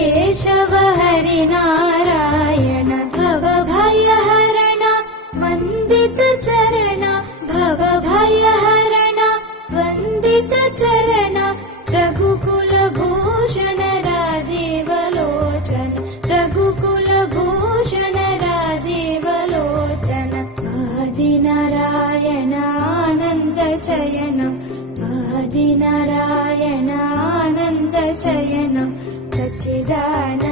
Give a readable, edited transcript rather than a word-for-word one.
केशव हरिनारायण भवभयहरण वन्दित चरण भवभयहरण वन्दित चरण रघुकुलभूषण राजीवलोचन रघुकुलभूषण राजीवलोचन आदिनारायण आनन्दशयन आदिनारायण आनन्दशयन सच्चिदानन्द